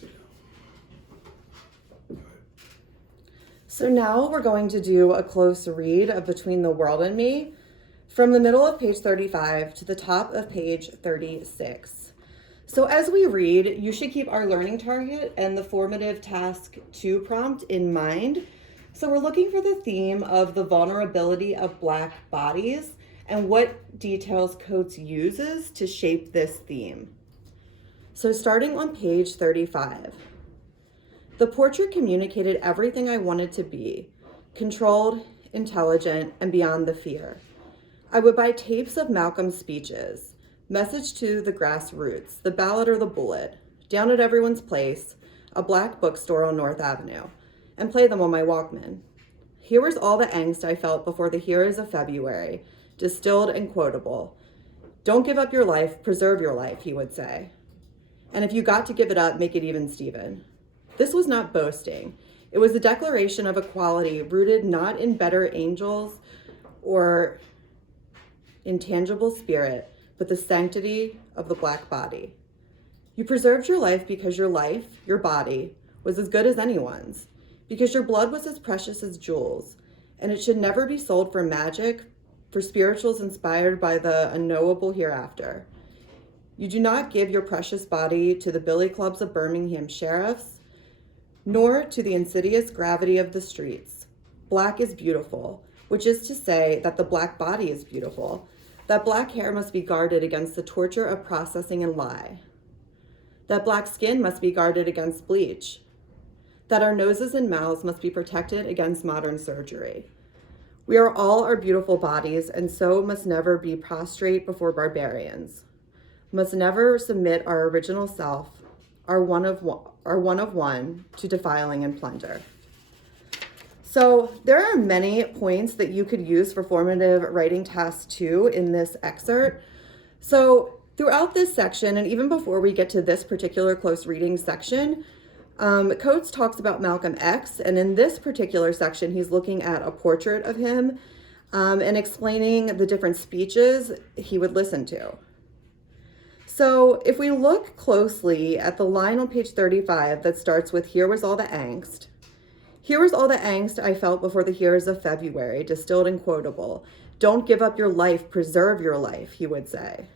sit down. So now we're going to do a close read of Between the World and Me from the middle of page 35 to the top of page 36. So as we read, you should keep our learning target and the formative task 2 prompt in mind. So we're looking for the theme of the vulnerability of Black bodies and what details Coates uses to shape this theme. So starting on page 35. The portrait communicated everything I wanted to be, controlled, intelligent, and beyond the fear. I would buy tapes of Malcolm's speeches, Message to the Grassroots, The Ballot or the Bullet, Down at Everyone's Place, a Black bookstore on North Avenue, and play them on my Walkman. Here was all the angst I felt before the heroes of February, distilled and quotable. Don't give up your life, preserve your life, he would say. And if you got to give it up, make it even, Stephen. This was not boasting. It was a declaration of equality rooted not in better angels or intangible spirit, but the sanctity of the Black body. You preserved your life because your life, your body, was as good as anyone's, because your blood was as precious as jewels, and it should never be sold for magic, for spirituals inspired by the unknowable hereafter. You do not give your precious body to the billy clubs of Birmingham sheriffs, nor to the insidious gravity of the streets. Black is beautiful, which is to say that the Black body is beautiful, that Black hair must be guarded against the torture of processing and lie, that Black skin must be guarded against bleach, that our noses and mouths must be protected against modern surgery. We are all our beautiful bodies, and so must never be prostrate before barbarians, must never submit our original self, our one of one, to defiling and plunder. So there are many points that you could use for formative writing task 2 in this excerpt. So throughout this section, and even before we get to this particular close reading section, Coates talks about Malcolm X, and in this particular section, he's looking at a portrait of him and explaining the different speeches he would listen to. So if we look closely at the line on page 35 that starts with, here was all the angst. Here was all the angst I felt before the heroes of February, distilled and quotable. Don't give up your life, preserve your life, he would say.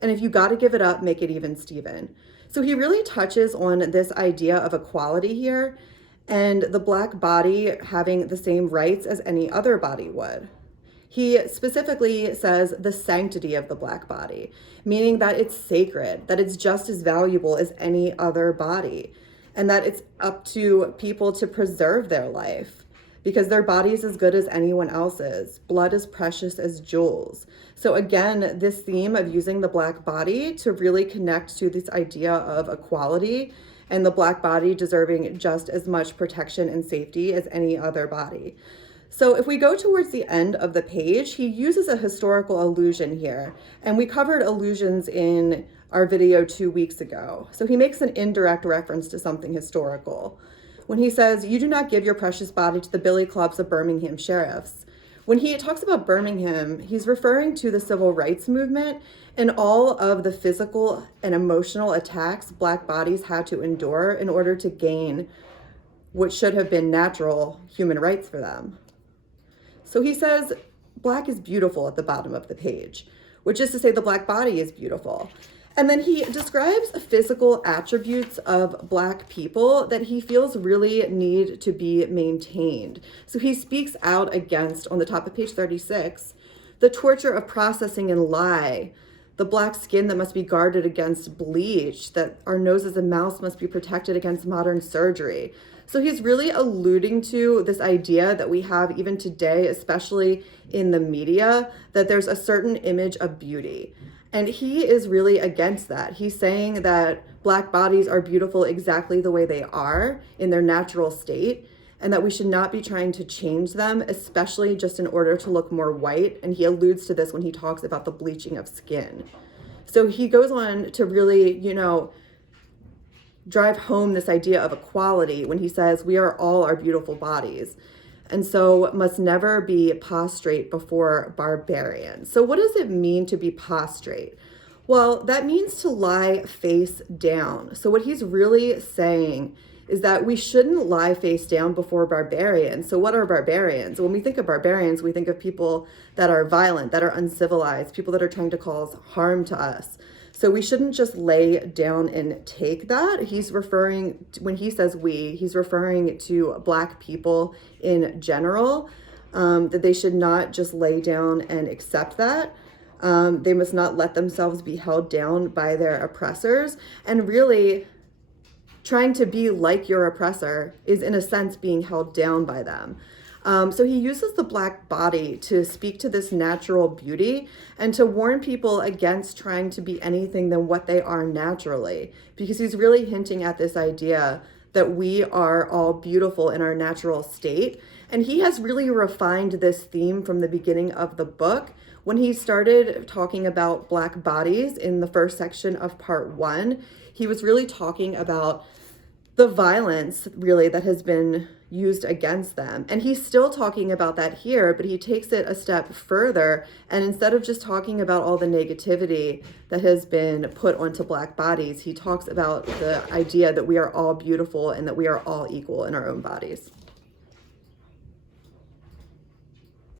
And if you got to give it up, make it even, Stephen. So he really touches on this idea of equality here and the Black body having the same rights as any other body would. He specifically says the sanctity of the Black body, meaning that it's sacred, that it's just as valuable as any other body, and that it's up to people to preserve their life because their body's as good as anyone else's. Blood is precious as jewels. So again, this theme of using the Black body to really connect to this idea of equality and the Black body deserving just as much protection and safety as any other body. So if we go towards the end of the page, he uses a historical allusion here, and we covered allusions in our video 2 weeks ago. So he makes an indirect reference to something historical when he says, you do not give your precious body to the billy clubs of Birmingham sheriffs. When he talks about Birmingham, he's referring to the civil rights movement and all of the physical and emotional attacks Black bodies had to endure in order to gain what should have been natural human rights for them. So he says, Black is beautiful at the bottom of the page, which is to say the Black body is beautiful. And then he describes physical attributes of Black people that he feels really need to be maintained. So he speaks out against, on the top of page 36, the torture of processing and lie, the Black skin that must be guarded against bleach, that our noses and mouths must be protected against modern surgery. So he's really alluding to this idea that we have even today, especially in the media, that there's a certain image of beauty. And he is really against that. He's saying that Black bodies are beautiful exactly the way they are in their natural state, and that we should not be trying to change them, especially just in order to look more white. And he alludes to this when he talks about the bleaching of skin. So he goes on to really, drive home this idea of equality when he says we are all our beautiful bodies, and so must never be prostrate before barbarians. So what does it mean to be prostrate? Well, that means to lie face down. So, what he's really saying is that we shouldn't lie face down before barbarians. So, what are barbarians? When we think of barbarians, we think of people that are violent, that are uncivilized, people that are trying to cause harm to us. So, we shouldn't just lay down and take that. When he says we, he's referring to Black people in general, that they should not just lay down and accept that. They must not let themselves be held down by their oppressors. And really, trying to be like your oppressor is, in a sense, being held down by them. So he uses the Black body to speak to this natural beauty and to warn people against trying to be anything than what they are naturally, because he's really hinting at this idea that we are all beautiful in our natural state. And he has really refined this theme from the beginning of the book. When he started talking about Black bodies in the first section of part 1, he was really talking about the violence really that has been used against them. And he's still talking about that here, but he takes it a step further. And instead of just talking about all the negativity that has been put onto Black bodies, he talks about the idea that we are all beautiful and that we are all equal in our own bodies.